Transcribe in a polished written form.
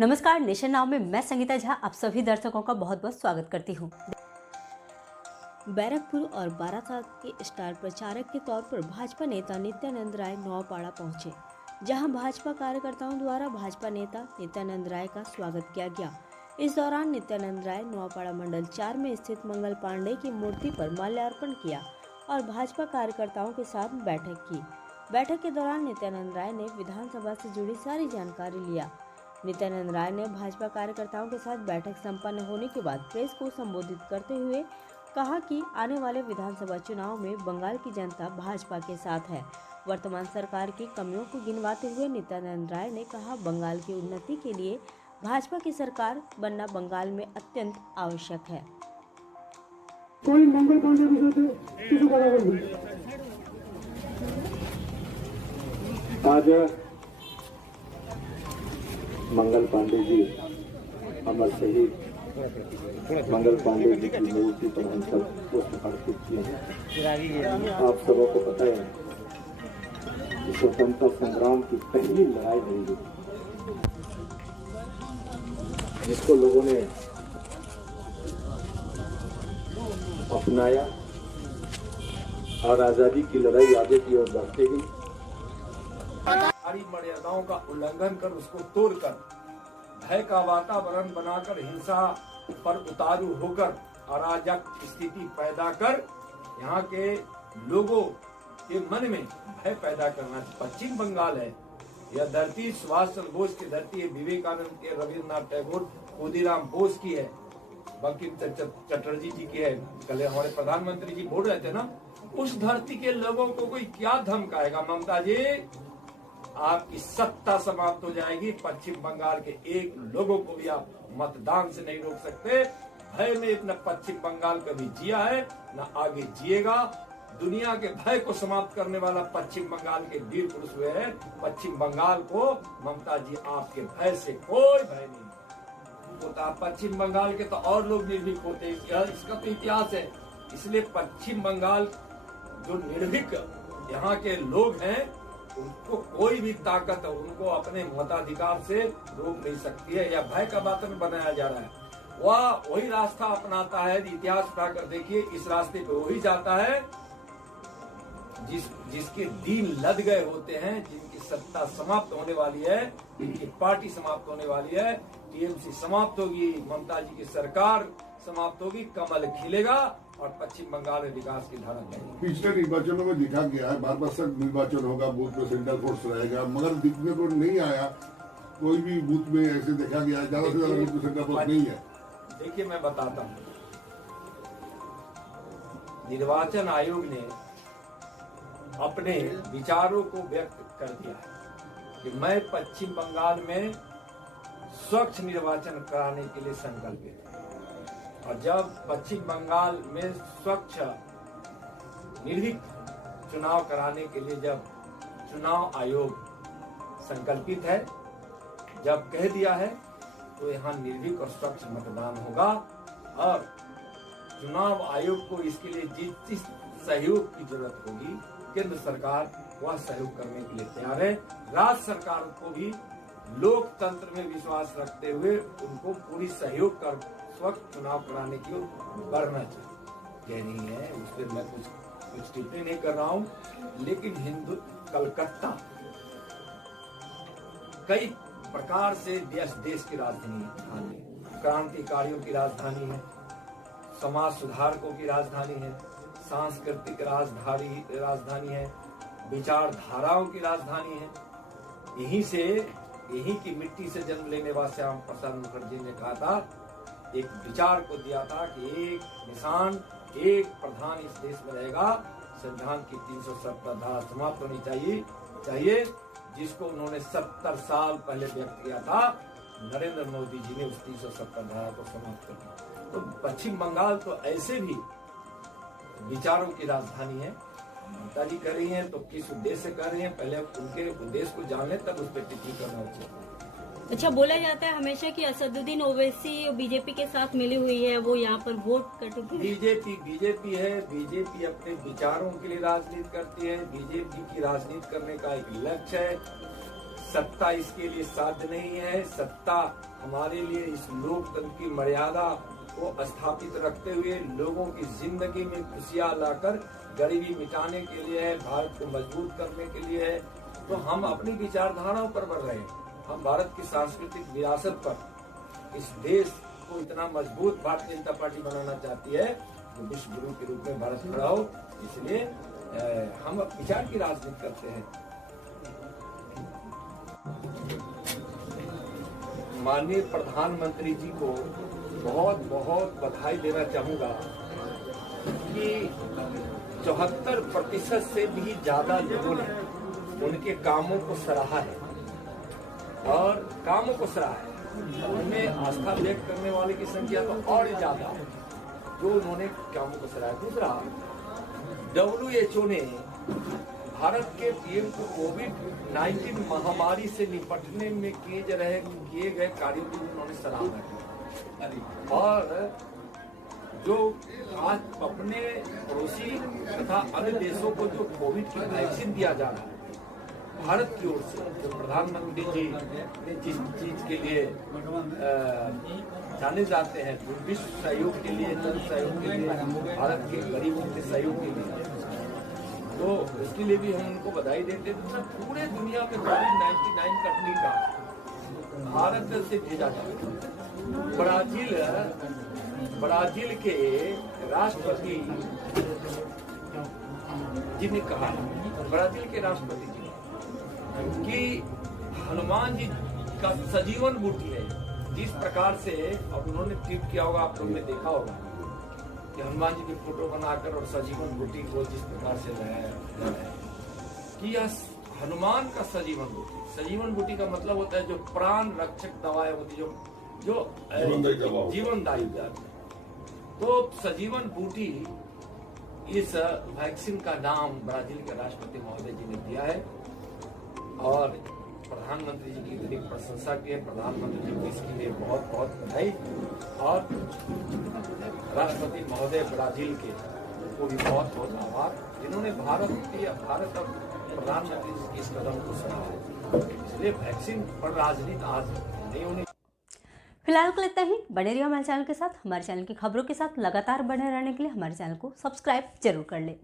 नमस्कार, nation now में मैं संगीता झा आप सभी दर्शकों का बहुत बहुत स्वागत करती हूँ। बैरकपुर और बारासात के स्टार प्रचारक के तौर पर भाजपा नेता नित्यानंद राय नौपाड़ा पहुंचे, जहां भाजपा कार्यकर्ताओं द्वारा भाजपा नेता नित्यानंद राय का स्वागत किया गया। इस दौरान नित्यानंद राय नौपाड़ा मंडल 4 में स्थित मंगल पांडे की मूर्ति पर माल्यार्पण किया और भाजपा कार्यकर्ताओं के साथ बैठक की। बैठक के दौरान नित्यानंद राय ने विधानसभा से जुड़ी सारी जानकारी लिया। नित्यानंद राय ने भाजपा कार्यकर्ताओं के साथ बैठक संपन्न होने के बाद प्रेस को संबोधित करते हुए कहा कि आने वाले विधानसभा चुनाव में बंगाल की जनता भाजपा के साथ है। वर्तमान सरकार की कमियों को गिनवाते हुए नित्यानंद राय ने कहा, बंगाल की उन्नति के लिए भाजपा की सरकार बनना बंगाल में अत्यंत आवश्यक है। कोई मंगल पांडे आज मंगल पांडे जी अमर शहीद मंगल पांडे जी की मूर्ति पर हम सब पुष्प अर्पित किए। आप सबों को पता है कि स्वतंत्रता संग्राम की पहली लड़ाई लड़ी जिसको लोगों ने अपनाया और आजादी की लड़ाई आगे की ओर बढ़ती गई। सारी मर्यादाओं का उल्लंघन कर उसको तोड़कर भय का वातावरण बनाकर हिंसा पर उतारू होकर अराजक स्थिति पैदा कर यहाँ के लोगों के मन में भय पैदा करना। पश्चिम बंगाल है यह धरती सुभाष चंद्र बोस की धरती है, विवेकानंद के, रविन्द्रनाथ टैगोर, खुदीराम बोस की है, बंकिम चटर्जी जी की है। कल हमारे प्रधानमंत्री जी बोल रहे थे ना, उस धरती के लोगों को कोई क्या धमकाएगा। ममता जी, आपकी सत्ता समाप्त हो जाएगी। पश्चिम बंगाल के एक लोगों को भी आप मतदान से नहीं रोक सकते। भय में इतना पश्चिम बंगाल कभी जिया है न आगे जिएगा। दुनिया के भय को समाप्त करने वाला पश्चिम बंगाल के वीर पुरुष हुए हैं। पश्चिम बंगाल को ममता जी आपके भय से कोई भय नहीं होता। पश्चिम बंगाल के तो और लोग निर्भीक होते हैं, इसका तो इतिहास है। इसलिए पश्चिम बंगाल जो निर्भीक यहाँ के लोग हैं उनको कोई भी ताकत उनको अपने मताधिकार से रोक नहीं सकती है। या भय का वातावरण बनाया जा रहा है, वह वही रास्ता अपनाता है। इतिहास उठाकर देखिए, इस रास्ते पे वही जाता है जिसके दिन लद गए होते हैं, जिनकी सत्ता समाप्त होने वाली है, जिनकी पार्टी समाप्त होने वाली है, टीएमसी समाप्त होगी, ममता जी की सरकार समाप्त होगी, कमल खिलेगा और पश्चिम बंगाल में विकास की धारा जाएगी। पिछले निर्वाचनों में देखा गया है 12% निर्वाचन होगा, बूथ में सेंट्रल फोर्स रहेगा, मगर दिखने को नहीं आया। कोई भी बूथ में ऐसे देखा गया, ज्यादा से ज्यादा बूथ में सेंट्रल फोर्स नहीं है। देखिए मैं बताता हूँ, निर्वाचन आयोग ने अपने विचारों को व्यक्त कर दिया है कि मैं पश्चिम बंगाल में स्वच्छ निर्वाचन कराने के लिए संकल्पित हूँ। और जब पश्चिम बंगाल में स्वच्छ निर्भीक चुनाव कराने के लिए जब चुनाव आयोग संकल्पित है, जब कह दिया है, तो यहाँ निर्भीक और स्वच्छ मतदान होगा। और चुनाव आयोग को इसके लिए जिस सहयोग की जरूरत होगी, केंद्र सरकार वह सहयोग करने के लिए तैयार है। राज्य सरकार को भी लोकतंत्र में विश्वास रखते हुए उनको पूरी सहयोग कर स्वच्छ चुनाव कराने की ओर बढ़ना चाहिए। नहीं है उस पर मैं कुछ टिप्पणी नहीं कर रहा हूँ, लेकिन कलकत्ता कई प्रकार से देश की राजधानी है, क्रांतिकारियों की राजधानी है, समाज सुधारकों की राजधानी है, सांस्कृतिक राजधानी है, विचारधाराओं की राजधानी है। यहीं की मिट्टी से जन्म लेने वाले श्यामा प्रसाद मुखर्जी ने कहा था, एक विचार को दिया था कि एक निशान, एक प्रधान इस देश में रहेगा। संविधान की 370 धारा समाप्त होनी चाहिए, जिसको उन्होंने 70 साल पहले व्यक्त किया था। नरेंद्र मोदी जी ने उस 370 धारा को समाप्त कर दिया। तो पश्चिम बंगाल तो ऐसे भी विचारों की राजधानी है। ममता जी कर रही हैं तो किस उद्देश्य से कर रही हैं, पहले उनके उद्देश्य को जान ले तब उस पर टिप्पणी करना उचित। अच्छा, बोला जाता है हमेशा कि असदुद्दीन ओवैसी बीजेपी के साथ मिली हुई है, वो यहाँ पर वोट कटेगी। बीजेपी है, बीजेपी अपने विचारों के लिए राजनीति करती है। बीजेपी की राजनीति करने का एक लक्ष्य है, सत्ता इसके लिए साध्य नहीं है। सत्ता हमारे लिए इस लोकतंत्र की मर्यादा को स्थापित रखते हुए लोगों की जिंदगी में खुशियां लाकर गरीबी मिटाने के लिए है, भारत को मजबूत करने के लिए है। तो हम अपनी विचारधाराओं पर बढ़ रहे हैं। हम भारत की सांस्कृतिक विरासत पर इस देश को इतना मजबूत भारतीय जनता पार्टी बनाना चाहती है जो विश्व गुरु के रूप में भारत खड़ा हो। इसलिए हम अब विचार की राजनीति करते हैं। माननीय प्रधानमंत्री जी को बहुत बहुत बधाई देना चाहूंगा कि 74% से भी ज्यादा लोगों ने उनके कामों को सराहा है और कामों को सराहा है। उनमें आस्था व्यक्त करने वाले की संख्या तो और ज्यादा जो उन्होंने कामों को सराहा। दूसरा, WHO ने भारत के पीएम को कोविड-19 महामारी से निपटने में किए गए कार्यों की उन्होंने सराहना की। और जो आज अपने पड़ोसी तथा अन्य देशों को जो कोविड की वैक्सीन दिया जा रहा है भारत की ओर से, जो प्रधानमंत्री जी ने जिस चीज के लिए जाने जाते हैं, विश्व सहयोग के लिए, जन सहयोग के लिए, भारत के गरीबों के सहयोग के लिए, तो उसके लिए भी हम उनको बधाई देते हैं। पूरे दुनिया में कोविड-19 का टीका भारत से भेजा जाता है। ब्राजील के राष्ट्रपति जी ने कहा, ब्राजील के राष्ट्रपति जी कि हनुमान जी का सजीवन बूटी है। जिस प्रकार से, अब उन्होंने ट्वीट किया होगा, आप लोगों ने देखा होगा कि हनुमान जी की फोटो बनाकर और सजीवन बूटी को जिस प्रकार से लगाया कि यह हनुमान का सजीवन बूटी। सजीवन बूटी का मतलब होता है जो प्राण रक्षक दवाएं होती, जो जीवनदायी दवा। तो सजीवन बूटी इस वैक्सीन का नाम ब्राजील के राष्ट्रपति महोदय जी ने दिया है और प्रधानमंत्री जी की इतनी प्रशंसा की है। प्रधानमंत्री जी को इसके लिए बहुत बहुत बधाई और राष्ट्रपति महोदय ब्राजील के को भी बहुत बहुत आभार, जिन्होंने भारत और प्रधानमंत्री जी के इस कदम को सराहा। इसलिए वैक्सीन पर राजनीति आज नहीं होनी। फिलहाल को लेता ही बने रहिए हमारे चैनल के साथ। हमारे चैनल की खबरों के साथ लगातार बने रहने के लिए हमारे चैनल को सब्सक्राइब जरूर कर लें।